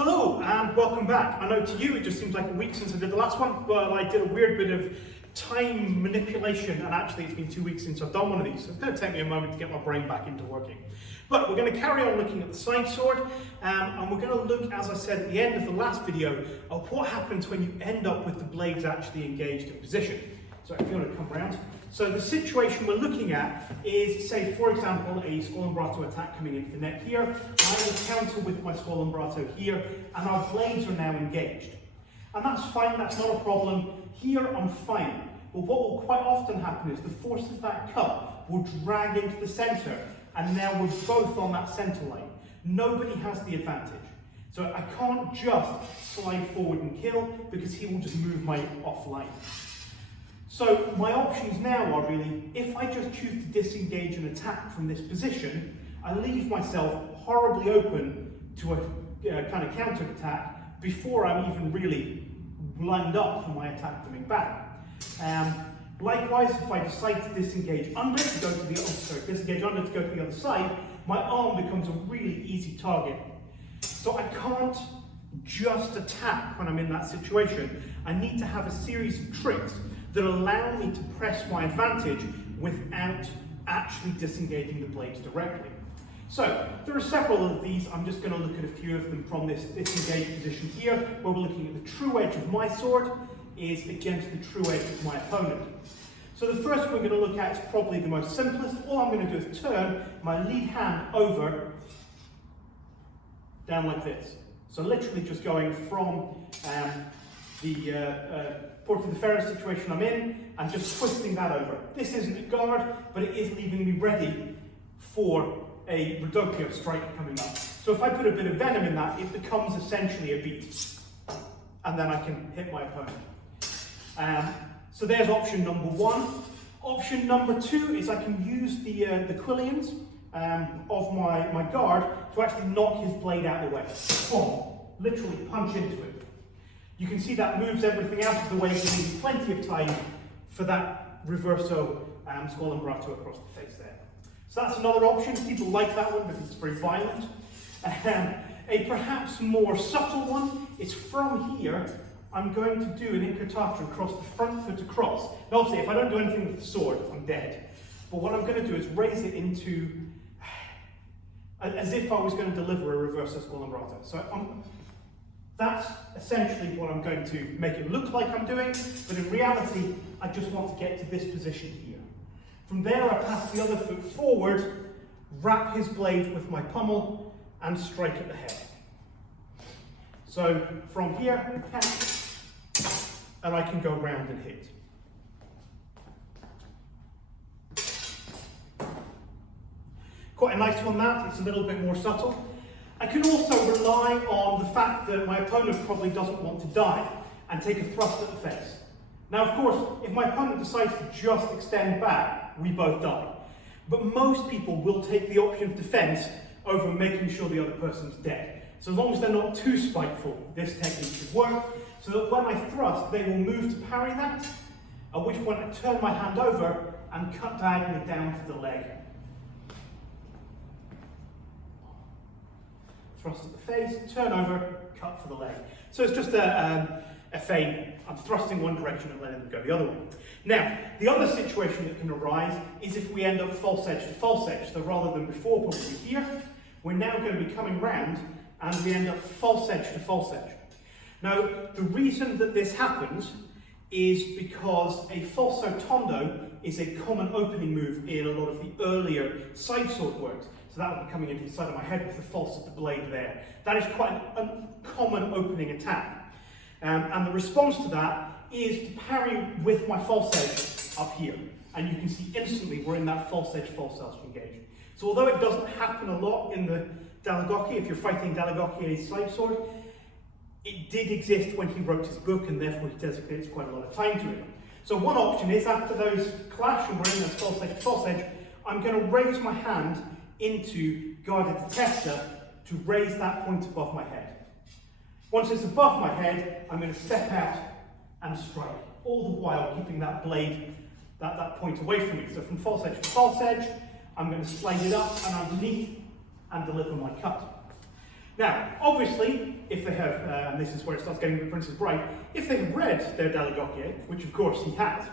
Hello and welcome back. I know to you it just seems like a week since I did the last one, but I did a weird bit of time manipulation and actually it's been 2 weeks since I've done one of these, so it's going to take me a moment to get my brain back into working. But we're going to carry on looking at the side sword and we're going to look, as I said at the end of the last video, at what happens when you end up with the blades actually engaged in position. So if you want to come around. So the situation we're looking at is, say for example, a scollambrato attack coming into the neck here. I will counter with my scollambrato here and our blades are now engaged. And that's fine, that's not a problem. Here I'm fine. But what will quite often happen is the force of that cut will drag into the centre and now we're both on that centre line. Nobody has the advantage. So I can't just slide forward and kill because he will just move my offline. So my options now are really, if I just choose to disengage an attack from this position, I leave myself horribly open to a kind of counter attack before I'm even really lined up for my attack coming back. Likewise, if I decide to disengage under to go to the other side, my arm becomes a really easy target. So I can't just attack when I'm in that situation. I need to have a series of tricks that allow me to press my advantage without actually disengaging the blades directly. So there are several of these. I'm just going to look at a few of them from this disengaged position here, where we're looking at the true edge of my sword is against the true edge of my opponent. So the first one we're going to look at is probably the most simplest. All I'm going to do is turn my lead hand over, down like this. So literally just going from the Porto de Ferro situation I'm in and just twisting that over. This isn't a guard, but it is leaving me ready for a Rodokyo strike coming up. So if I put a bit of venom in that, it becomes essentially a beat. And then I can hit my opponent. So there's option number one. Option number two is I can use the quillions of my guard to actually knock his blade out of the way. Boom. Literally punch into it. You can see that moves everything out of the way, leaving plenty of time for that reverso scollambrato across the face there. So that's another option. People like that one because it's very violent. A perhaps more subtle one is from here, I'm going to do an incartata across the front foot across. Now obviously if I don't do anything with the sword, I'm dead. But what I'm going to do is raise it into, as if I was going to deliver a reverso scollambrato. So that's essentially what I'm going to make it look like I'm doing, but in reality, I just want to get to this position here. From there, I pass the other foot forward, wrap his blade with my pommel, and strike at the head. So from here, and I can go round and hit. Quite a nice one that, it's a little bit more subtle. I can also rely on the fact that my opponent probably doesn't want to die and take a thrust at the face. Now of course, if my opponent decides to just extend back, we both die. But most people will take the option of defense over making sure the other person's dead. So as long as they're not too spiteful, this technique should work, so that when I thrust, they will move to parry that, at which point I turn my hand over and cut diagonally down to the leg. Thrust at the face, turn over, cut for the leg. So it's just a feint. I'm thrusting one direction and letting them go the other way. Now, the other situation that can arise is if we end up false edge to false edge. So rather than before, probably here, we're now going to be coming round and we end up false edge to false edge. Now, the reason that this happens is because a falso tondo is a common opening move in a lot of the earlier side sword works. So that would be coming into the side of my head with the false of the blade there. That is quite a common opening attack. And the response to that is to parry with my false edge up here. And you can see instantly we're in that false edge engaged. So although it doesn't happen a lot in the Dallagocchi, if you're fighting Dallagocchi's side sword, it did exist when he wrote his book and therefore he designates quite a lot of time to it. So one option is after those clash and we're in that false edge, I'm going to raise my hand into guarded testa to raise that point above my head. Once it's above my head, I'm going to step out and strike, all the while keeping that blade, that point away from me. So from false edge to false edge, I'm going to slide it up and underneath and deliver my cut. Now, obviously, if they have, and this is where it starts getting the Princess Bride, if they have read their Dalegokier, which of course he has,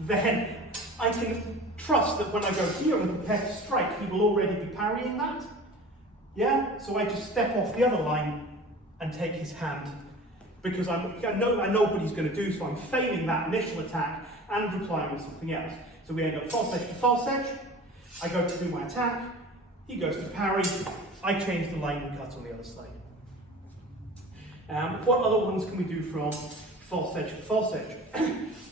then I can trust that when I go here and prepare to strike, he will already be parrying that. Yeah? So I just step off the other line and take his hand, because I know what he's going to do, so I'm failing that initial attack and replying with something else. So we end up false edge to false edge. I go to do my attack, he goes to parry, I change the lightning cut on the other side. What other ones can we do from false edge to false edge?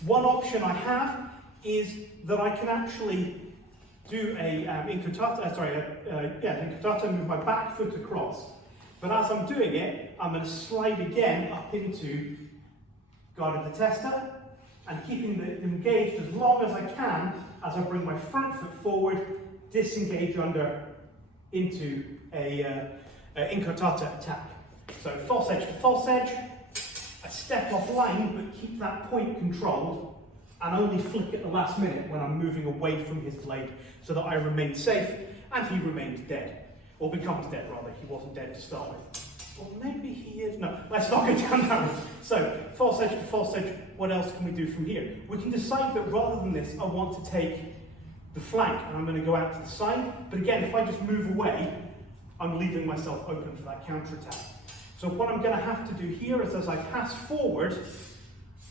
One option I have is that I can actually do a incutata, move my back foot across. But as I'm doing it, I'm going to slide again up into guarded detester and keeping it engaged as long as I can as I bring my front foot forward, disengage under into a incutata attack. So false edge to false edge, I step off line but keep that point controlled and only flick at the last minute when I'm moving away from his blade so that I remain safe and he remains dead. Or becomes dead rather, he wasn't dead to start with. Or maybe he is, no, let's not go down that route. So, false edge to false edge, what else can we do from here? We can decide that rather than this, I want to take the flank and I'm going to go out to the side. But again, if I just move away, I'm leaving myself open for that counter-attack. So what I'm going to have to do here is as I pass forward,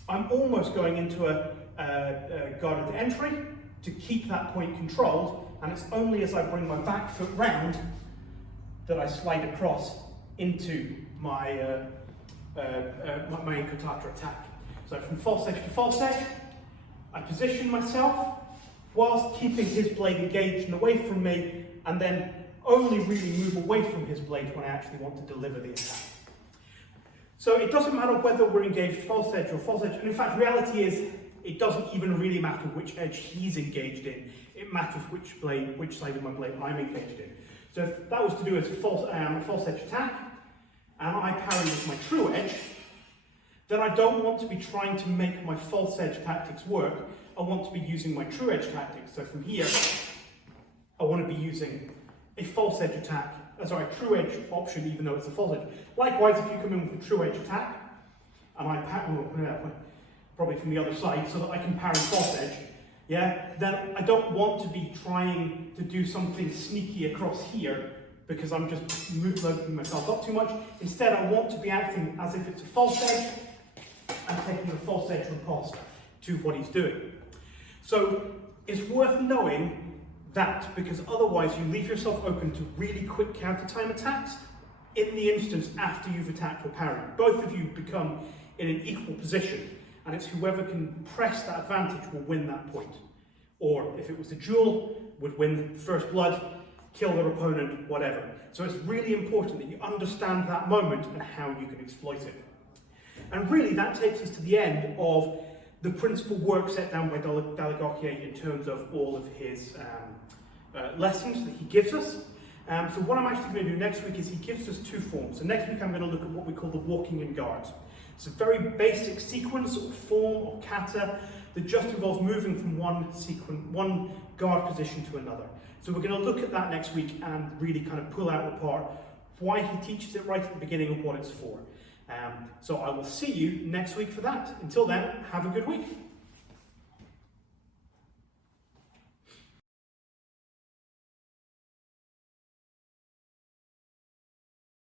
I'm almost going into a guarded entry to keep that point controlled, and it's only as I bring my back foot round that I slide across into my my incutata attack. So from false edge to false edge, I position myself whilst keeping his blade engaged and away from me, and then only really move away from his blade when I actually want to deliver the attack. So it doesn't matter whether we're engaged false edge or false edge, and in fact reality is it doesn't even really matter which edge he's engaged in, it matters which side of my blade I'm engaged in. So if that was to do as false edge attack, and I parry with my true edge, then I don't want to be trying to make my false edge tactics work, I want to be using my true edge tactics. So from here, I want to be using a false edge attack, true edge option even though it's a false edge. Likewise, if you come in with a true edge attack, and I probably from the other side so that I can parry false edge, yeah, then I don't want to be trying to do something sneaky across here because I'm just moving myself up too much. Instead, I want to be acting as if it's a false edge and taking a false edge riposte to what he's doing. So it's worth knowing that, because otherwise you leave yourself open to really quick counter time attacks in the instance after you've attacked or parried. Both of you become in an equal position, and it's whoever can press that advantage will win that point. Or if it was a duel, would win first blood, kill their opponent, whatever. So it's really important that you understand that moment and how you can exploit it. And really that takes us to the end of the principal work set down by Dalegokier in terms of all of his lessons that he gives us. So what I'm actually going to do next week is he gives us two forms. So next week I'm going to look at what we call the walking in guards. It's a very basic sequence or form or kata that just involves moving from one guard position to another. So we're going to look at that next week and really kind of pull out apart why he teaches it right at the beginning and what it's for. So I will see you next week for that. Until then, have a good week.